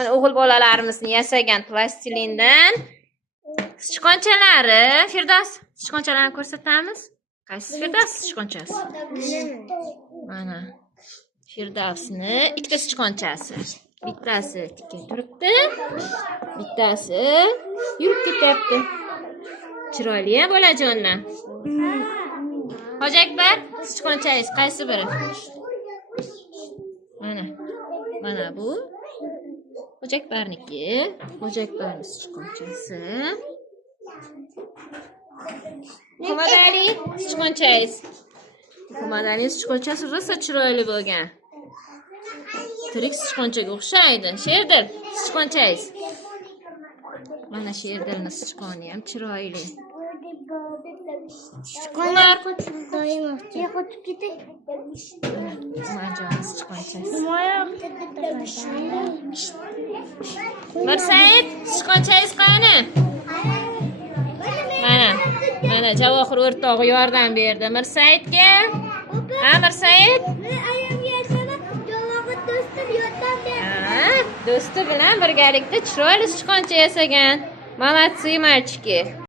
Mana o'g'il bolalarimizni yasagan plastilindan sichqonchalari. Firdavs, sichqonchalarni ko'rsatamiz. Qaysi Firdavs sichqonchasi? Mana Firdavsni ikkita sichqonchasi. Bittasi tikka turibdi, bittasi yurib ketyapti. Chiroyli bolajonlar. Hoji Akbar, sichqonchangiz qaysi biri? Mana bu Hoji Akbarniki. Hoji Akbarning sichqonchasi. Muhammadali sichqonchangiz. Muhammadali sichqonchasi rosa chiroyli bo'lgan. Tirik sichqonchaga o'xshaydi. Sherdil sichqonchangiz. Mana Sherdilning sichqoni ham chiroyli. Sichqonlar doim qochib ketdi. Umarjon sichqonchasi. Mirsaid, sichqonchangiz qayerda? Mana Javohir o'rtog'i yordam berdi Mirsaidga. Mirsaid? Do'sti bilan birgalikda chiroyli sichqoncha yasagan. Молодцы, мальчики.